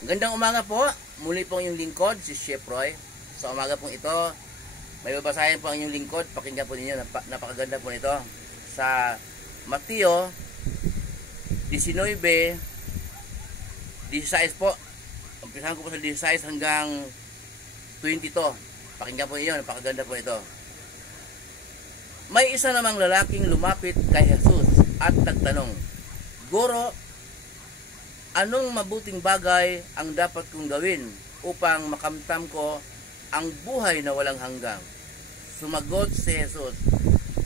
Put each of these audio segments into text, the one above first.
Magandang umaga po. Muli po ang inyong lingkod, si Chef Roy. Sa umaga pong ito, may babasahin po ang inyong lingkod. Pakinggan po ninyo, napakaganda po nito. Sa Mateo 19:16 po. Umpisahan ko po sa 16 hanggang 22. Pakinggan po ninyo, napakaganda po nito. May isa namang lalaking lumapit kay Jesus at nagtanong, Guro, anong mabuting bagay ang dapat kong gawin upang makamtam ko ang buhay na walang hanggang? Sumagot si Jesus,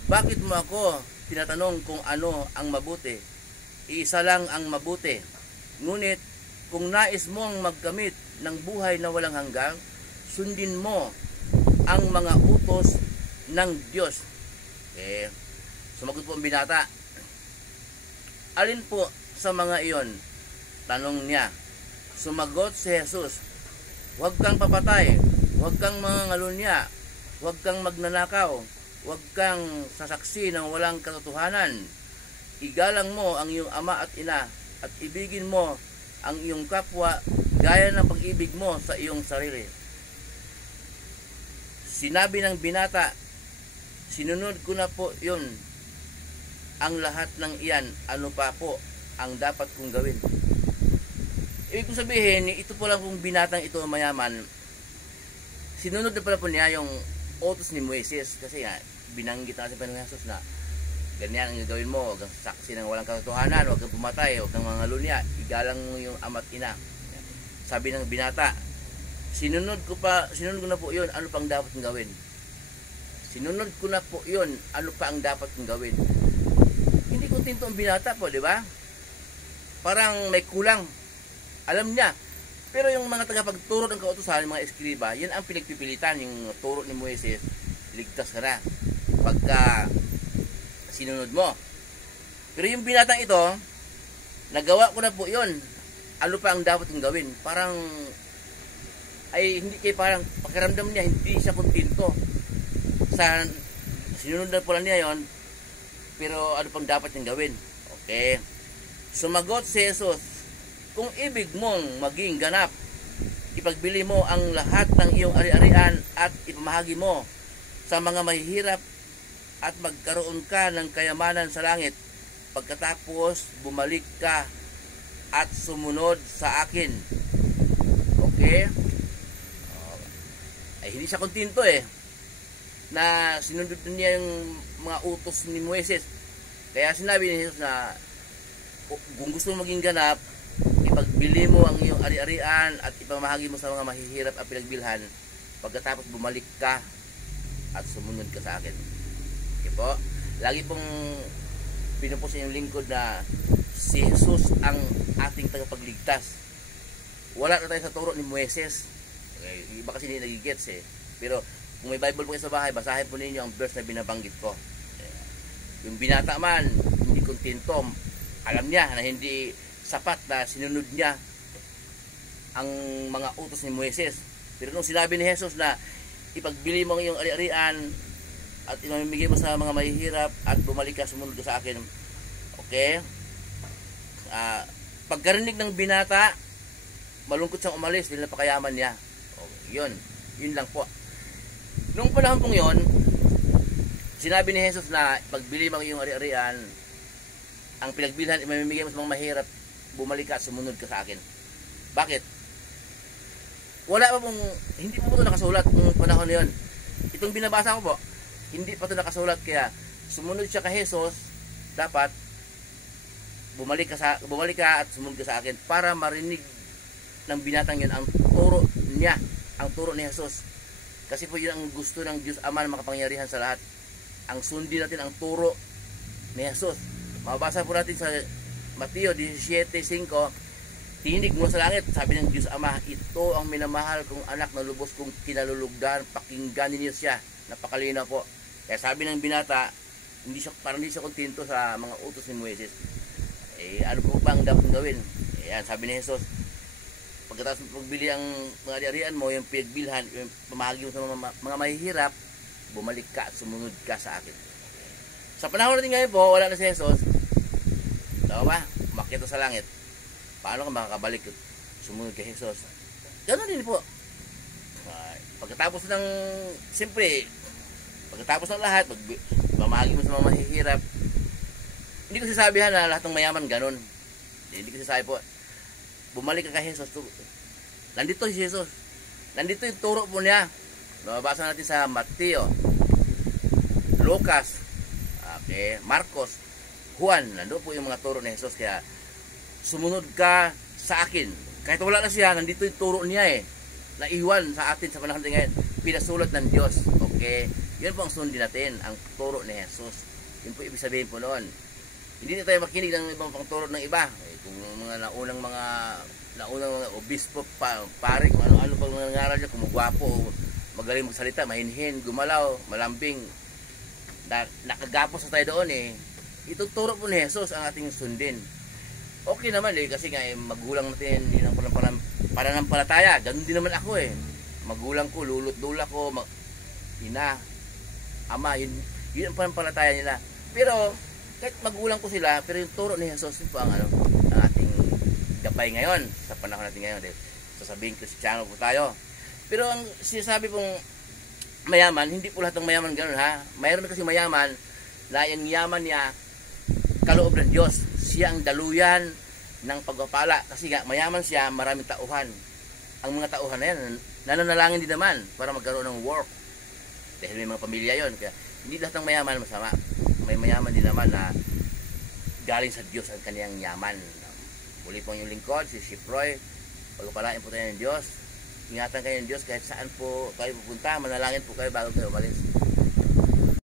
bakit mo ako tinatanong kung ano ang mabuti? Iisa lang ang mabuti. Ngunit kung nais mong magkamit ng buhay na walang hanggang, sundin mo ang mga utos ng Diyos. Sumagot po ang binata, alin po sa mga iyon? Tanong niya. Sumagot si Jesus, huwag kang papatay, huwag kang mangangalunya, huwag kang magnanakaw, huwag kang sasaksi ng walang katotohanan. Igalang mo ang iyong ama at ina at ibigin mo ang iyong kapwa gaya ng pag-ibig mo sa iyong sarili. Sinabi ng binata, sinunod ko na po yun. Ang lahat ng iyan, ano pa po ang dapat kong gawin? Ibig kong sabihin, ito po lang kung binatang ito mayaman, sinunod na pala po niya yung utos ni Moises. Kasi nga, binanggit na kasi pa ng Jesus na ganyan ang gagawin mo, huwag kang saksi ng walang katotohanan, huwag kang pumatay, huwag kang mangalunya, igalang mo yung ama't ina. Sabi ng binata, sinunod ko na po yun, ano pang dapat kong gawin? Sinunod ko na po yun, ano pa ang dapat kong gawin? Hindi kontento ang binata po, di ba? Parang may kulang. Alam niya. Pero yung mga tagapagturo ng kautusan, yung mga eskriba, yan ang pinagpipilitan. Yung turo ni Moises, ligtas ka na pagka sinunod mo. Pero yung binatang ito, nagawa ko na po yun. Ano pa ang dapat kong gawin? Parang, parang pakiramdam niya, hindi siya kontento. Sinunod na po lang niya yon, pero ano pang dapat niyang gawin? Okay. Sumagot si Jesus, kung ibig mong maging ganap, ipagbili mo ang lahat ng iyong ari-arian at ipamahagi mo sa mga mahihirap at magkaroon ka ng kayamanan sa langit. Pagkatapos, bumalik ka at sumunod sa akin. Okay? Hindi siya kontento na sinunod niya yung mga utos ni Moises. Kaya sinabi ni Jesus na kung gusto mo maging ganap, ipagbili mo ang iyong ari-arian at ipamahagi mo sa mga mahihirap at pinagbilhan. Pagkatapos bumalik ka at sumunod ka sa akin. Okay po? Lagi pong pinupos sa inyong lingkod na si Jesus ang ating tagapagligtas. Wala na tayo sa turo ni Moises. Okay, iba kasi hindi nagigets Pero kung may Bible po kayo sa bahay, basahin po ninyo ang verse na binabanggit ko. Yung binata man, hindi kontento. Alam niya na hindi sapat na sinunod niya ang mga utos ni Moises. Pero nung sinabi ni Jesus na ipagbili mo ang iyong ari-arian at imamimigay mo sa mga mahihirap at bumalik ka, sumunod ka sa akin. Okay? Pagkarinig ng binata, malungkot siyang umalis dahil napakayaman niya. Okay, yun lang po. Nung panahon pong yon, sinabi ni Jesus na pagbili mo ang iyong ari-arian, ang pinagbilhan, imamimigay mo sa mga mahirap, bumalik ka at sumunod ka sa akin. Bakit? Wala pa pong, hindi po ito nakasulat nung panahon na yun. Itong binabasa ko po, hindi pa ito nakasulat, kaya sumunod siya kay Jesus, dapat bumalik ka at sumunod ka sa akin para marinig ng binatang yun ang turo niya, ang turo ni Jesus. Kasi po yun ang gusto ng Diyos Ama na makapangyarihan sa lahat. Ang sundin natin ang turo ni Jesus. Mababasa po natin sa Mateo 17:5, tinig mo sa langit, sabi ng Diyos Ama, ito ang minamahal kong anak na lubos kong kinalulugdan, pakinggan ninyo siya. Napakalinaw po. Kaya sabi ng binata, parang hindi siya kontento sa mga utos ni Moises. Ano po ba ang dapat gawin? Yan, sabi ni Jesus, pagkatapos pagbili ang mga ari-arian mo, yung pinagbilhan, yung pamahagi mo sa mga mahihirap, bumalik ka at sumunod ka sa akin. Sa panahon natin ngayon po, wala na si Jesus. Tama ba? Umakyat sa langit. Paano ka makakabalik? sumunod kay Jesus. Ganoon din po. Pagkatapos ng, siyempre, pagkatapos ng lahat, mamahagi mo sa mga mahihirap, hindi ko sasabihan na lahat ng mayaman ganun. Hindi ko sasabi po, bumalik ka kay Jesus. Nandito si Jesus. Nandito yung turo po niya. Mababasa natin sa Mateo, Lucas, okay, Marcos, Juan. Nandito po yung mga turo ni Jesus. Kaya sumunod ka sa akin. Kahit wala na siya, nandito yung turo niya eh. Naiwan sa atin sa panahon natin ngayon. Pinasulat ng Diyos. Okay? Yun po ang sundin natin, ang turo ni Jesus. Yun po ibig sabihin po noon. Hindi na tayo makinig ng ibang pangturo ng iba. Kung mga naunang mga obispo, pare, kung ano-ano pang nangaral niya, kung magwapo, magaling magsalita, mahinhin, gumalaw, malambing, nakagapos na tayo doon eh. Itong turo po ni Jesus ang ating sundin. Okay naman eh, kasi nga magulang natin, yun ang pananampalataya. Ganun din naman ako eh. Magulang ko, lulot-lula ko, ina, ama, yun ang pananampalataya nila. Pero, kahit magulang ko sila, pero yung turo ni Jesus, yun po ang ating gabay ngayon, sa panahon natin ngayon. Sasabihin Kristiyano po tayo. Pero ang sinasabi pong mayaman, hindi po lahat ng mayaman ganun ha. Mayroon kasi mayaman, na yung yaman niya, kaloob ng Diyos. Siya ang daluyan ng pagpapala. Kasi nga, mayaman siya, maraming tauhan. Ang mga tauhan na yan, nananalangin din naman para magkaroon ng work. Dahil may mga pamilya yon. Kaya hindi lahat ng mayaman masama. May mayaman din naman na galing sa Diyos ang kaniyang yaman. Muli po yung lingkod, si Shiproy. Pagpapalain po tayo ng Diyos. Ingatan kayo ng Diyos kahit saan po kayo pupunta. Manalangin po kayo bago kayo umalis.